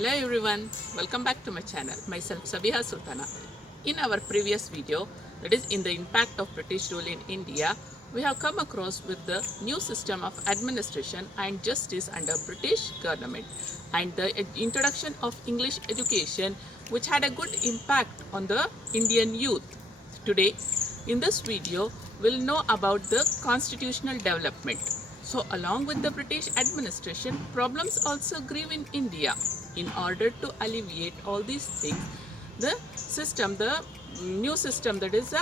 Hello everyone, welcome back to my channel. Myself Sabiha Sultana. In our previous video, that is in the impact of British rule in India, we have come across with the new system of administration and justice under British government and the introduction of English education, which had a good impact on the Indian youth. Today, in this video, we'll know about the constitutional development. So along with the British administration, problems also grew in India. In order to alleviate all these things, the new system, that is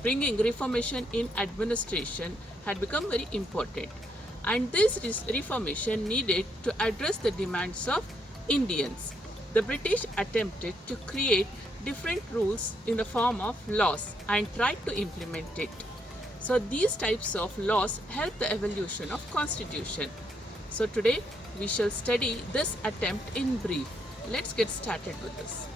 bringing reformation in administration, had become very important. And this reformation needed to address the demands of Indians. The British attempted to create different rules in the form of laws and tried to implement it. So these types of laws help the evolution of constitution. So today we shall study this attempt in brief. Let's get started with this.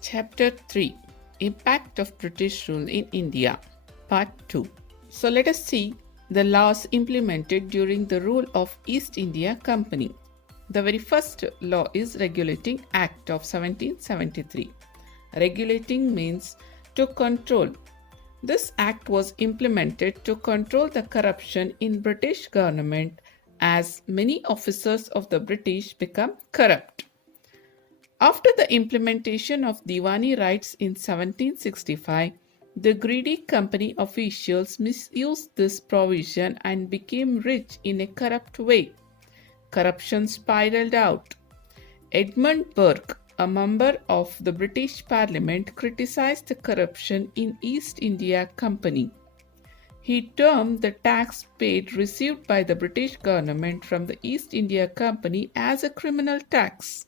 Chapter 3, Impact of British Rule in India, Part 2. So let us see the laws implemented during the rule of East India Company. The very first law is Regulating Act of 1773. Regulating means to control. This act was implemented to control the corruption in British government as many officers of the British become corrupt. After the implementation of Diwani rights in 1765, the greedy company officials misused this provision and became rich in a corrupt way. Corruption spiraled out. Edmund Burke, a member of the British Parliament, criticized the corruption in East India Company. He termed the tax paid received by the British government from the East India Company as a criminal tax.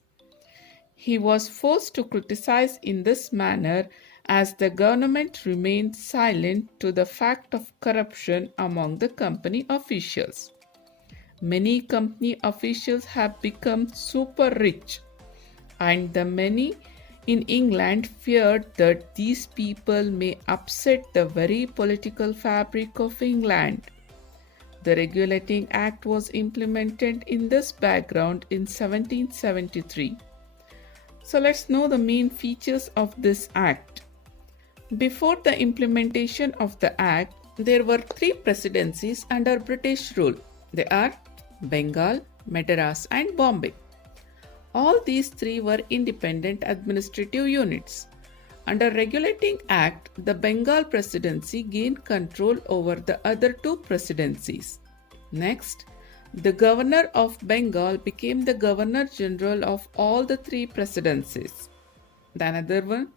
He was forced to criticize in this manner as the government remained silent to the fact of corruption among the company officials. Many company officials have become super rich, and the many in England feared that these people may upset the very political fabric of England. The Regulating Act was implemented in this background in 1773. So let's know the main features of this act. Before the implementation of the act, there were three presidencies under British rule. They are Bengal, Madras and Bombay. All these three were independent administrative units. Under Regulating Act, the Bengal Presidency gained control over the other two presidencies. Next, the Governor of Bengal became the Governor General of all the three presidencies. The another one,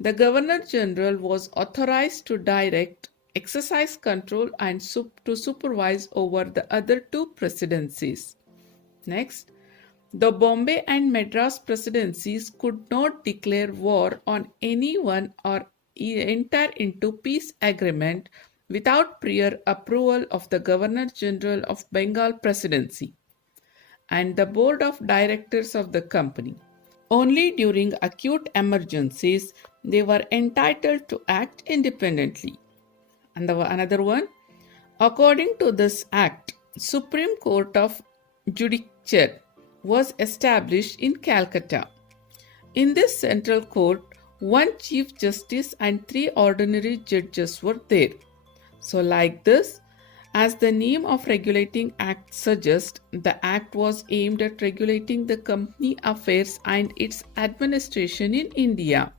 the Governor General was authorized to direct, exercise control and to supervise over the other two presidencies. Next, the Bombay and Madras presidencies could not declare war on anyone or enter into peace agreement without prior approval of the Governor General of Bengal Presidency and the Board of Directors of the company. Only during acute emergencies they were entitled to act independently. And another one, according to this act, Supreme Court of Judicature was established in Calcutta. In this central court, one Chief Justice and three ordinary judges were there. So like this, as the name of Regulating Act suggests, the act was aimed at regulating the company affairs and its administration in India.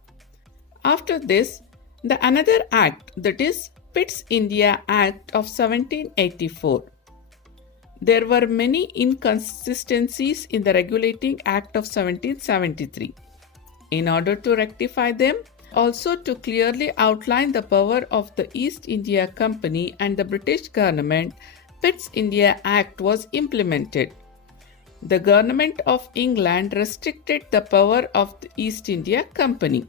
After this, the another act, that is Pitt's India Act of 1784. There were many inconsistencies in the Regulating Act of 1773. In order to rectify them, also to clearly outline the power of the East India Company and the British government, Pitt's India Act was implemented. The government of England restricted the power of the East India Company.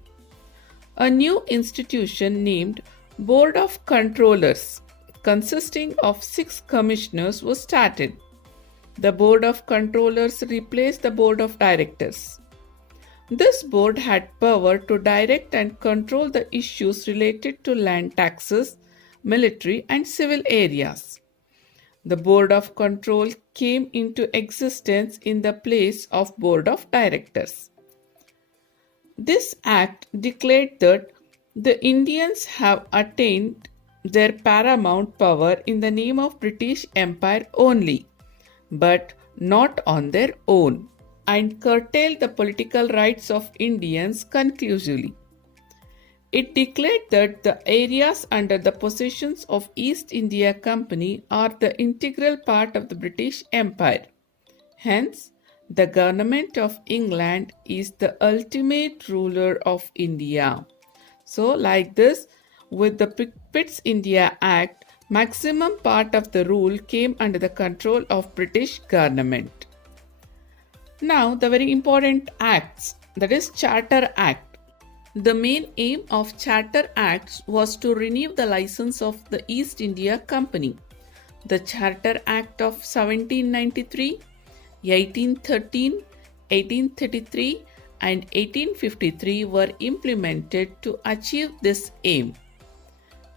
A new institution named Board of Controllers, consisting of 6 commissioners, was started. The Board of Controllers replaced the Board of Directors. This board had power to direct and control the issues related to land taxes, military and civil areas. The Board of Control came into existence in the place of Board of Directors. This act declared that the Indians have attained their paramount power in the name of British Empire only, but not on their own, and curtailed the political rights of Indians conclusively. It declared that the areas under the possessions of East India Company are the integral part of the British Empire. Hence, the government of England is the ultimate ruler of India. So, like this, with the Pitt's India Act, maximum part of the rule came under the control of British government. Now, the very important acts, that is Charter Act. The main aim of Charter Acts was to renew the license of the East India Company. The Charter Act of 1793, 1813, 1833 and 1853 were implemented to achieve this aim.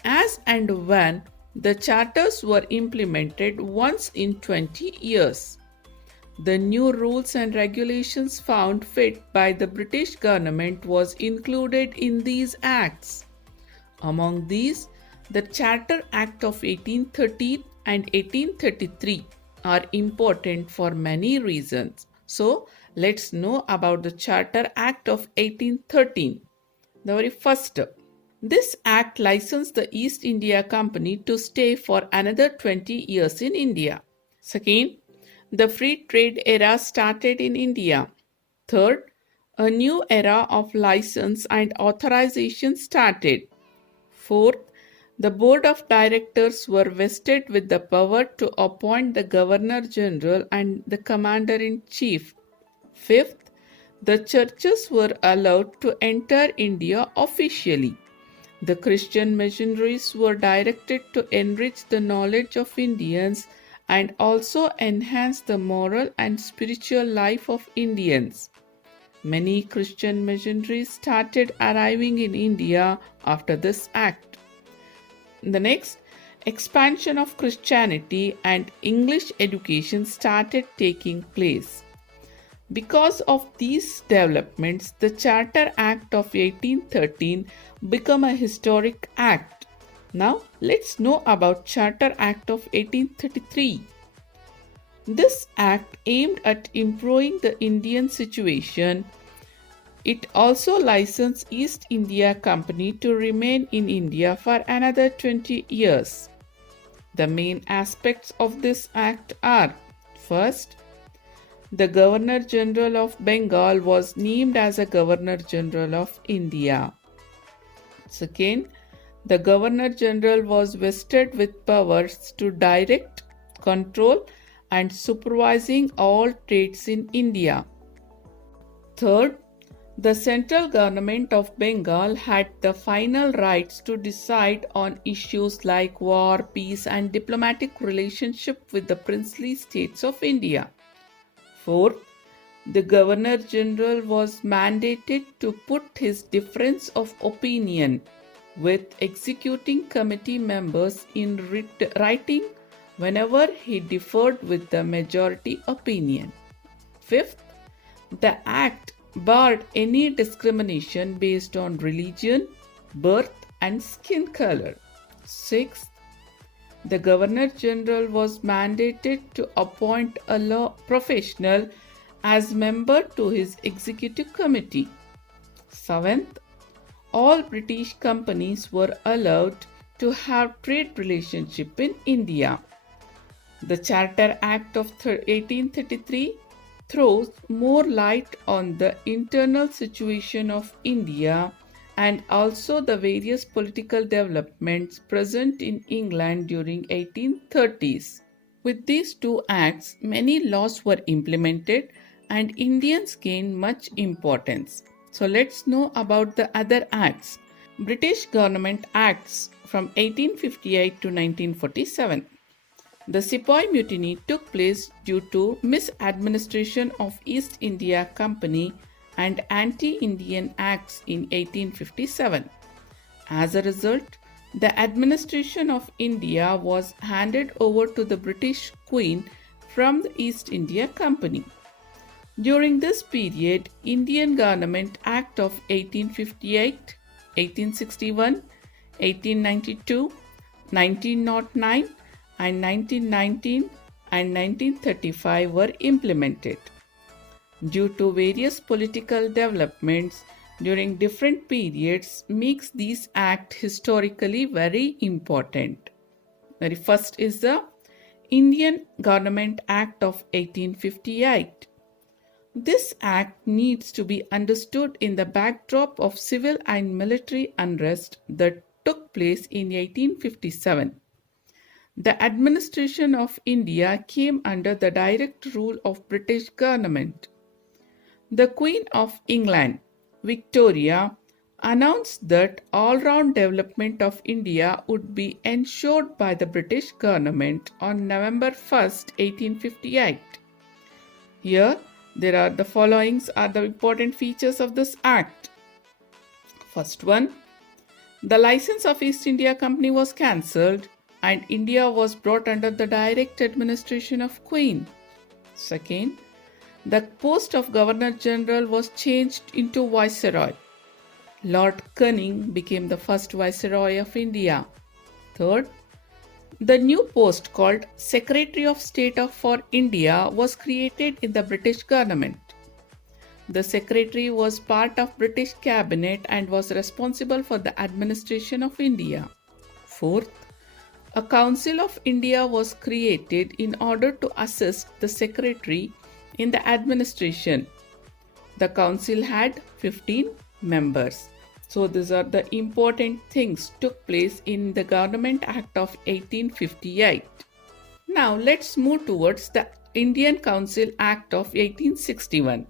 As and when the charters were implemented once in 20 years. The new rules and regulations found fit by the British government was included in these acts. Among these, the Charter Act of 1813 and 1833 are important for many reasons. So, let's know about the Charter Act of 1813. The very first. This act licensed the East India Company to stay for another 20 years in India. Second, the free trade era started in India. Third, a new era of license and authorization started. Fourth, the Board of Directors were vested with the power to appoint the Governor General and the Commander-in-Chief. Fifth, the churches were allowed to enter India officially. The Christian missionaries were directed to enrich the knowledge of Indians and also enhance the moral and spiritual life of Indians. Many Christian missionaries started arriving in India after this act. The next, expansion of Christianity and English education started taking place. Because of these developments, the Charter Act of 1813 became a historic act. Now, let's know about Charter Act of 1833. This act aimed at improving the Indian situation. It also licensed East India Company to remain in India for another 20 years. The main aspects of this act are: first, the Governor General of Bengal was named as a Governor General of India. Second, the Governor General was vested with powers to direct, control, and supervising all trades in India. Third, the central government of Bengal had the final rights to decide on issues like war, peace, and diplomatic relationship with the princely states of India. Fourth, the Governor General was mandated to put his difference of opinion with executing committee members in writing whenever he differed with the majority opinion. Fifth, the Act barred any discrimination based on religion, birth, and skin color. Sixth, the Governor General was mandated to appoint a law professional as member to his executive committee. Seventh, all British companies were allowed to have trade relationship in India. The Charter Act of 1833 throws more light on the internal situation of India and also the various political developments present in England during 1830s. With these two acts, many laws were implemented and Indians gained much importance. So let's know about the other acts. British Government Acts from 1858 to 1947. The Sepoy Mutiny took place due to misadministration of East India Company and anti-Indian acts in 1857. As a result, The administration of India was handed over to the British Queen from the East India Company. During this period, Indian Government Act of 1858, 1861, 1892, 1909 and 1919 and 1935 were implemented. Due to various political developments during different periods makes these acts historically very important. Very first is the Indian Government Act of 1858. This act needs to be understood in the backdrop of civil and military unrest that took place in 1857. The administration of India came under the direct rule of British government. The Queen of England, Victoria, announced that all-round development of India would be ensured by the British government on November 1st, 1858. Here, there are the followings are the important features of this act. First one, the license of East India Company was cancelled and India was brought under the direct administration of Queen. Second, the post of Governor General was changed into Viceroy. Lord Canning became the first Viceroy of India. Third, the new post called Secretary of State for India was created in the British government. The Secretary was part of British Cabinet and was responsible for the administration of India. Fourth, a Council of India was created in order to assist the Secretary in the administration. The Council had 15 members. So these are the important things took place in the Government Act of 1858. Now let's move towards the Indian Council Act of 1861.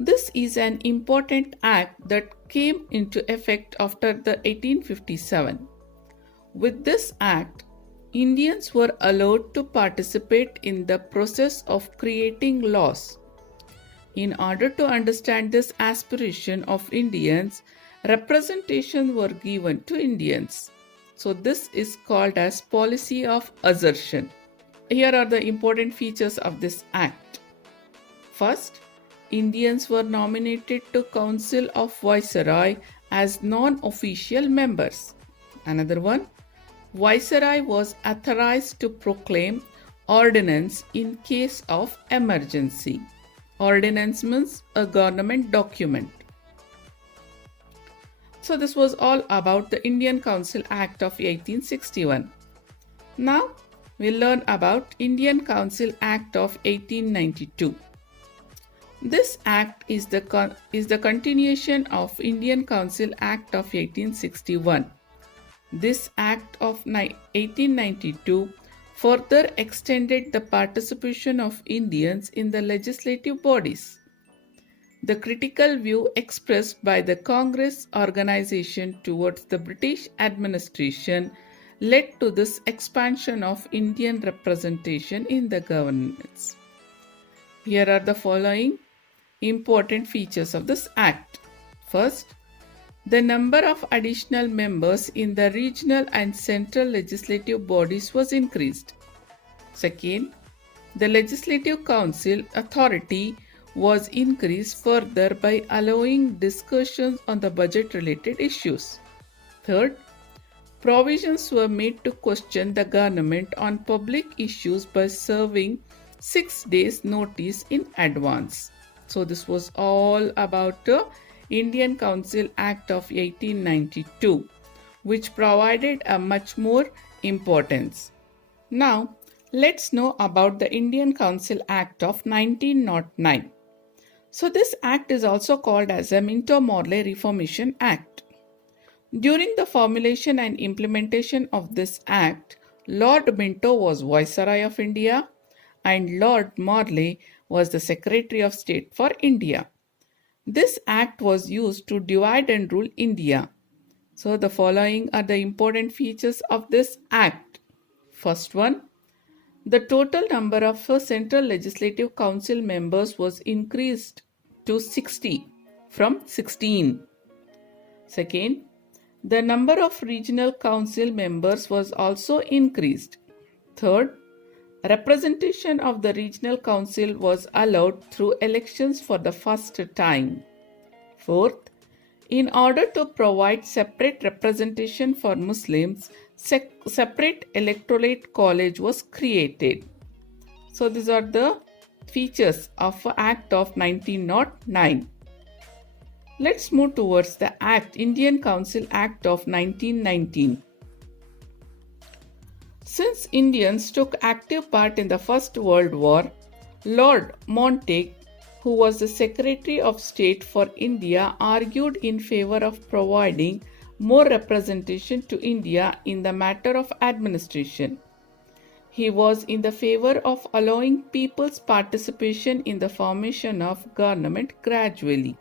This is an important act that came into effect after the 1857. With this act, Indians were allowed to participate in the process of creating laws. In order to understand this aspiration of Indians, representation were given to Indians. So this is called as policy of assertion. Here are the important features of this act. First, Indians were nominated to Council of Viceroy as non-official members. Another one, Viceroy was authorized to proclaim ordinance in case of emergency. Ordinance means a government document. So this was all about the Indian Council Act of 1861. Now we'll learn about Indian Council Act of 1892. This act is the continuation of Indian Council Act of 1861. This act of 1892 further extended the participation of Indians in the legislative bodies. The critical view expressed by the Congress organization towards the British administration led to this expansion of Indian representation in the governments. Here are the following important features of this act. First, the number of additional members in the regional and central legislative bodies was increased. Second, the Legislative Council authority was increased further by allowing discussions on the budget-related issues. Third, provisions were made to question the government on public issues by serving 6 days notice in advance. So this was all about the Indian Council Act of 1892, which provided a much more importance. Now, let's know about the Indian Council Act of 1909. So this act is also called as a Minto-Morley Reformation Act. During the formulation and implementation of this act, Lord Minto was Viceroy of India and Lord Morley was the Secretary of State for India. This act was used to divide and rule India. So the following are the important features of this act. First one, the total number of Central Legislative Council members was increased to 60 from 16. Second, The number of regional council members was also increased. Third, representation of the regional council was allowed through elections for the first time. Fourth, in order to provide separate representation for Muslims, separate electorate college was created. So these are the features of Act of 1909. Let's move towards the Act, Indian Council Act of 1919. Since Indians took active part in the First World War, Lord Montagu, who was the Secretary of State for India, argued in favor of providing more representation to India in the matter of administration. He was in the favor of allowing people's participation in the formation of government gradually.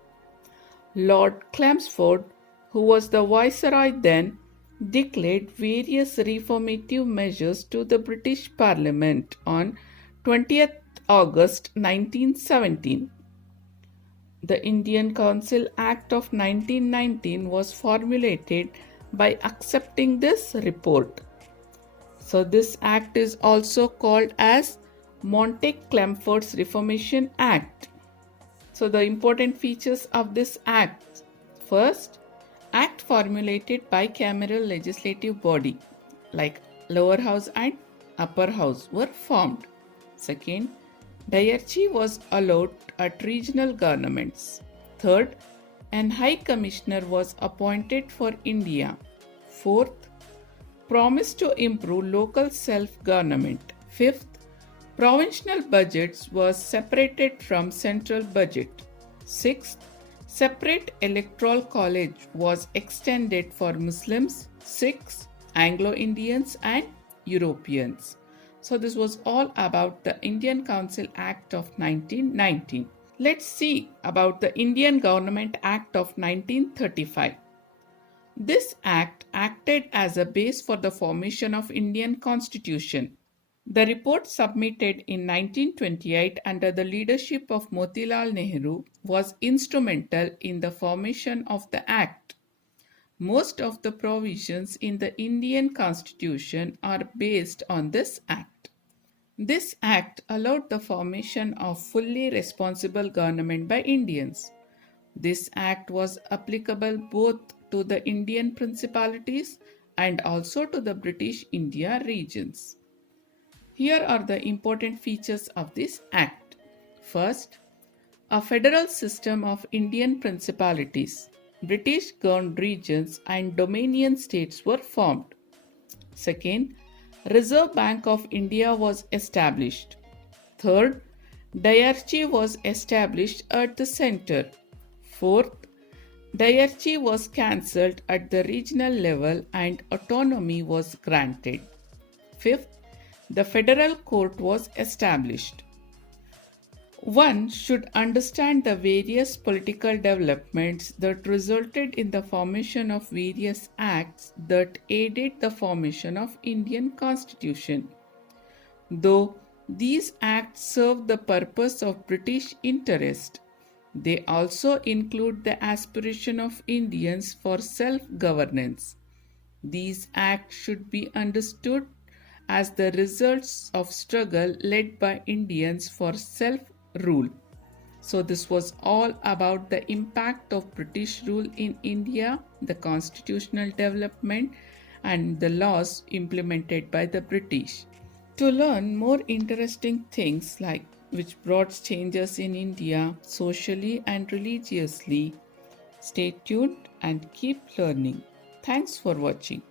Lord Chelmsford, who was the Viceroy then, declared various reformative measures to the British Parliament on 20th August 1917. The Indian Council Act of 1919 was formulated by accepting this report. So this act is also called as Montagu-Chelmsford's Reformation Act. So the important features of this act. First, act formulated bicameral legislative body like lower house and upper house were formed. Second, diarchy was allowed at regional governments. Third, an high commissioner was appointed for India. Fourth, promise to improve local self-government. Fifth, provincial budgets was separated from central budget. Sixth, separate electoral college was extended for Muslims, Sikhs, Anglo-Indians and Europeans. So this was all about the Indian Council Act of 1919. Let's see about the Indian Government Act of 1935. This act acted as a base for the formation of Indian Constitution. The report submitted in 1928 under the leadership of Motilal Nehru was instrumental in the formation of the Act. Most of the provisions in the Indian Constitution are based on this Act. This Act allowed the formation of fully responsible government by Indians. This Act was applicable both to the Indian principalities and also to the British India regions. Here are the important features of this Act. First, a federal system of Indian principalities, British governed regions and Dominion states were formed. Second, Reserve Bank of India was established. Third, diarchy was established at the center. Fourth, diarchy was cancelled at the regional level and autonomy was granted. Fifth, the federal court was established. One should understand the various political developments that resulted in the formation of various acts that aided the formation of Indian Constitution. Though these acts serve the purpose of British interest, they also include the aspiration of Indians for self-governance. These acts should be understood as the results of struggle led by Indians for self-rule. So this was all about the impact of British rule in India, the constitutional development and the laws implemented by the British. To learn more interesting things like which brought changes in India socially and religiously, stay tuned and keep learning. Thanks for watching.